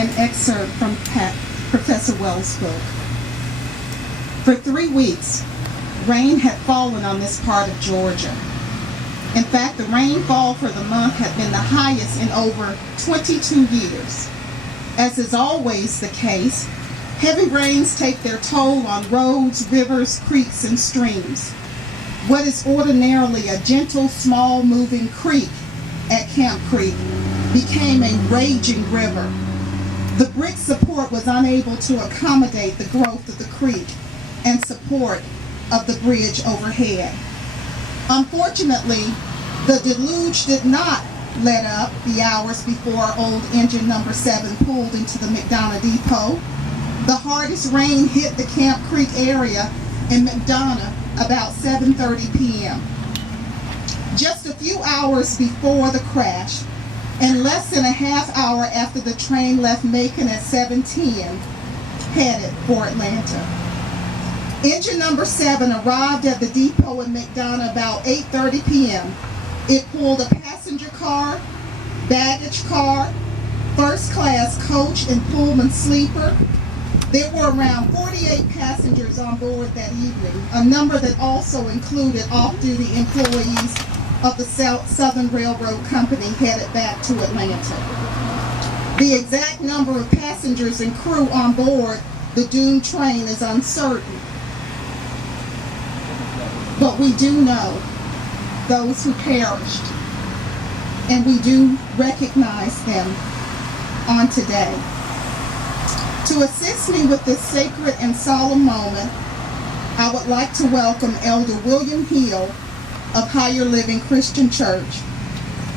an excerpt from Professor Wells' book. For 3 weeks, rain had fallen on this part of Georgia. In fact, the rainfall for the month had been the highest in over 22 years. As is always the case, heavy rains take their toll on roads, rivers, creeks, and streams. What is ordinarily a gentle, small moving creek at Camp Creek became a raging river. The brick support was unable to accommodate the growth of the creek and support of the bridge overhead. Unfortunately, the deluge did not let up the hours before old engine number 7 pulled into the McDonough Depot. The hardest rain hit the Camp Creek area in McDonough about 7:30 p.m. Just a few hours before the crash, and less than a half hour after the train left Macon at 7:10, headed for Atlanta. Engine number 7 arrived at the depot in McDonough about 8:30 p.m. It pulled a passenger car, baggage car, first class coach and Pullman sleeper. There were around 48 passengers on board that evening, a number that also included off-duty employees of the Southern Railroad Company headed back to Atlanta. The exact number of passengers and crew on board the doomed train is uncertain. But we do know those who perished, and we do recognize them on today. To assist me with this sacred and solemn moment, I would like to welcome Elder William Hill of Higher Living Christian Church.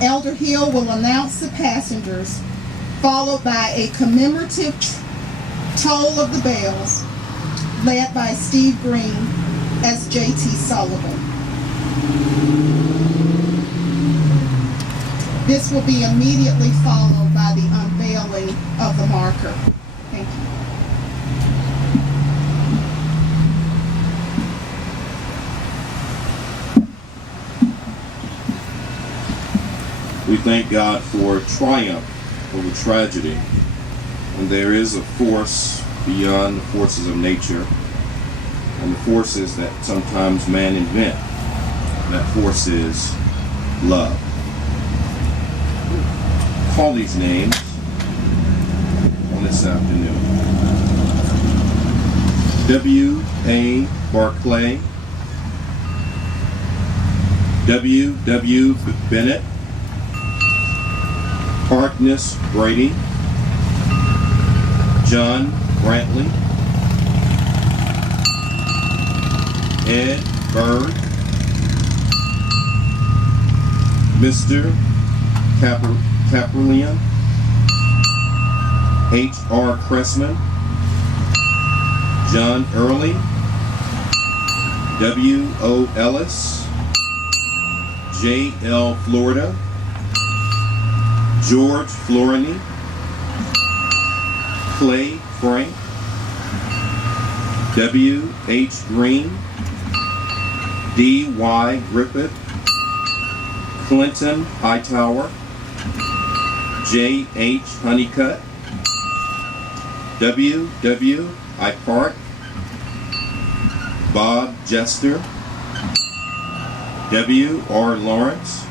Elder Hill will announce the passengers, followed by a commemorative toll of the bells, led by Steve Green as J.T. Sullivan. This will be immediately followed by the unveiling of the marker. Thank you. We thank God for triumph over tragedy. And there is a force beyond the forces of nature and the forces that sometimes man invent. That force is love. Call these names on this afternoon. W.A. Barclay, W.W. Bennett, Harkness Brady, John Brantley, Ed Bird, Mr. Caperlian, H.R. Cressman, John Early, W.O. Ellis, J.L. Florida, George Florini, Clay Frank, W.H. Green, D.Y. Griffith, Clinton Hightower, J.H. Honeycutt, W.W. Park, Bob Jester, W.R. Lawrence,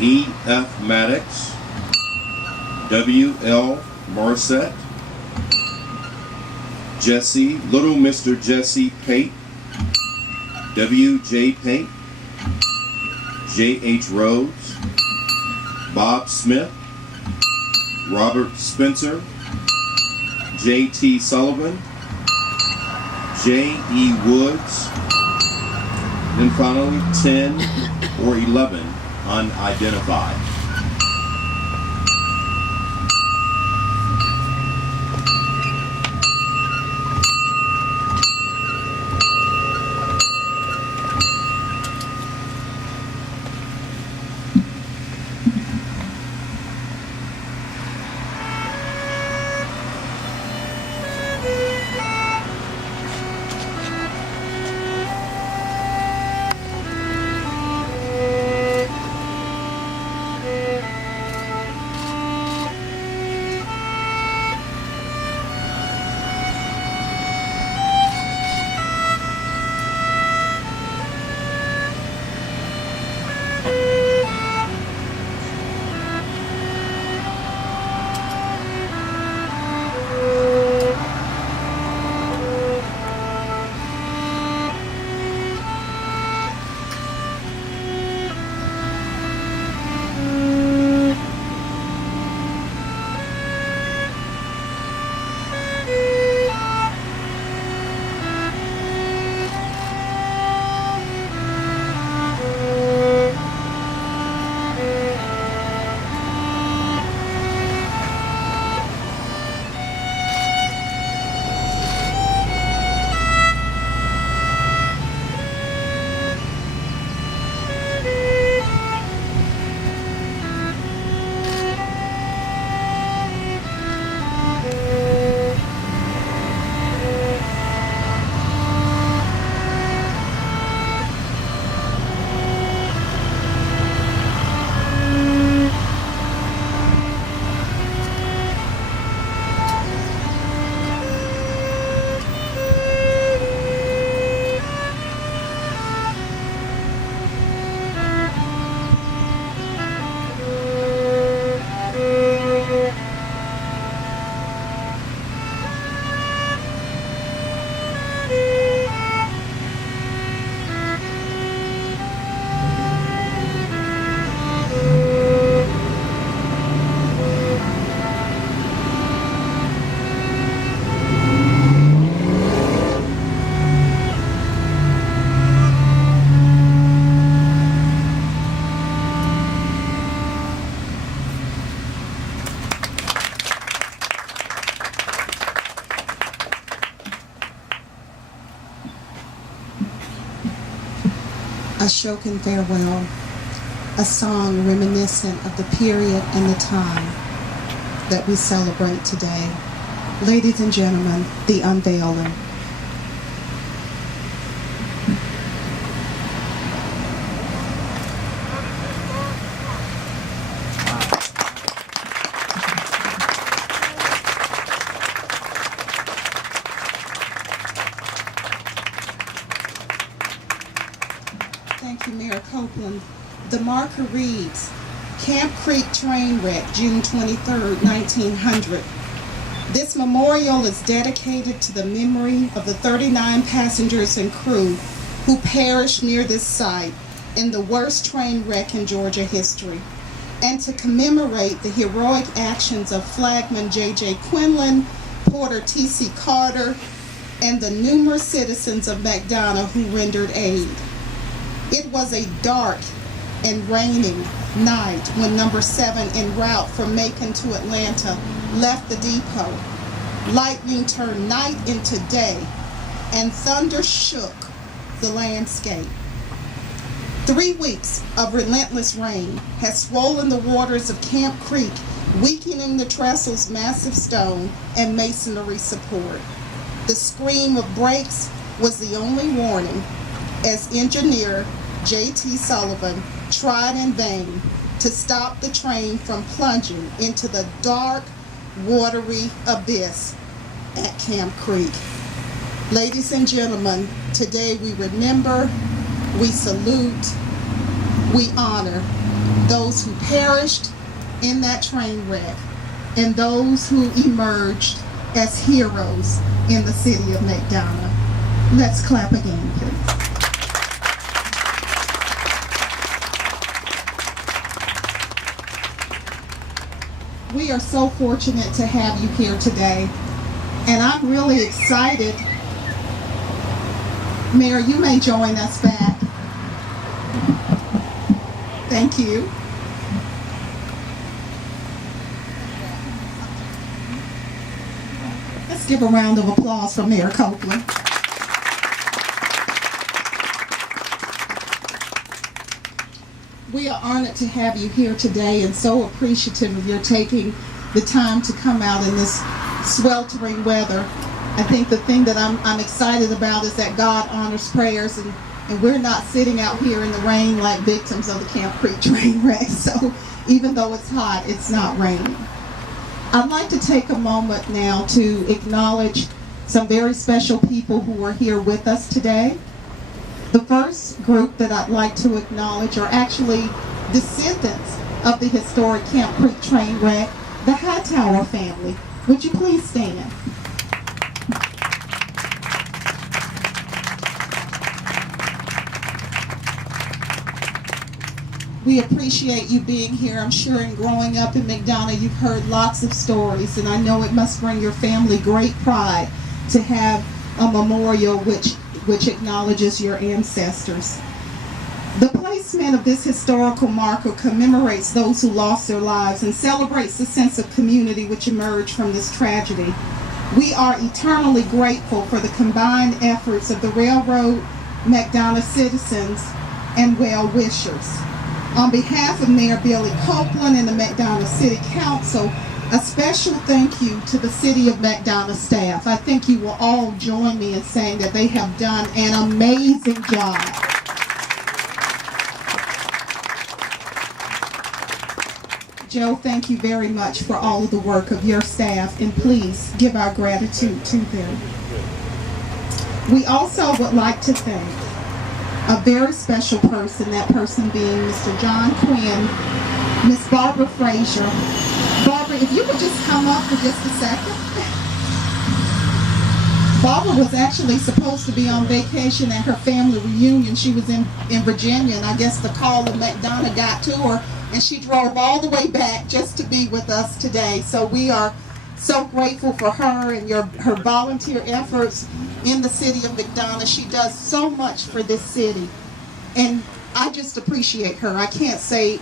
E.F. Maddox, W.L. Marset, Little Mr. Jesse Pate, W.J. Pate, J.H. Rhodes, Bob Smith, Robert Spencer, J.T. Sullivan, J.E. Woods, and finally 10 or 11 unidentified. A Shokin Farewell, a song reminiscent of the period and the time that we celebrate today. Ladies and gentlemen, the unveiling. Thank you, Mayor Copeland. The marker reads, Camp Creek Train Wreck, June 23rd, 1900. This memorial is dedicated to the memory of the 39 passengers and crew who perished near this site in the worst train wreck in Georgia history, and to commemorate the heroic actions of Flagman J.J. Quinlan, Porter T.C. Carter, and the numerous citizens of McDonough who rendered aid. It was a dark and raining night when number 7 en route from Macon to Atlanta left the depot. Lightning turned night into day, and thunder shook the landscape. 3 weeks of relentless rain has swollen the waters of Camp Creek, weakening the trestle's massive stone and masonry support. The scream of brakes was the only warning, as engineer J.T. Sullivan tried in vain to stop the train from plunging into the dark, watery abyss at Camp Creek. Ladies and gentlemen, today we remember, we salute, we honor those who perished in that train wreck and those who emerged as heroes in the city of McDonough. Let's clap again, please. We are so fortunate to have you here today, and I'm really excited. Mayor, you may join us back. Thank you. Let's give a round of applause for Mayor Copeland. We are honored to have you here today and so appreciative of your taking the time to come out in this sweltering weather. I think the thing that I'm excited about is that God honors prayers, and we're not sitting out here in the rain like victims of the Camp Creek train wreck. So even though it's hot, it's not raining. I'd like to take a moment now to acknowledge some very special people who are here with us today. The first group that I'd like to acknowledge are actually descendants of the historic Camp Creek train wreck, the Hightower family. Would you please stand? We appreciate you being here. I'm sure in growing up in McDonough, you've heard lots of stories, and I know it must bring your family great pride to have a memorial which acknowledges your ancestors. The placement of this historical marker commemorates those who lost their lives and celebrates the sense of community which emerged from this tragedy. We are eternally grateful for the combined efforts of the railroad, McDonough citizens, and well-wishers. On behalf of Mayor Billy Copeland and the McDonough City Council, a special thank you to the City of McDonough staff. I think you will all join me in saying that they have done an amazing job. Joe, thank you very much for all of the work of your staff, and please give our gratitude to them. We also would like to thank a very special person, that person being Mr. John Quinn, Miss Barbara Frazier. Barbara, if you would just come up for just a second. Barbara was actually supposed to be on vacation at her family reunion. She was in Virginia, and I guess the call of McDonough got to her, and she drove all the way back just to be with us today. So we are so grateful for her and her volunteer efforts in the city of McDonough. She does so much for this city, and I just appreciate her. I can't say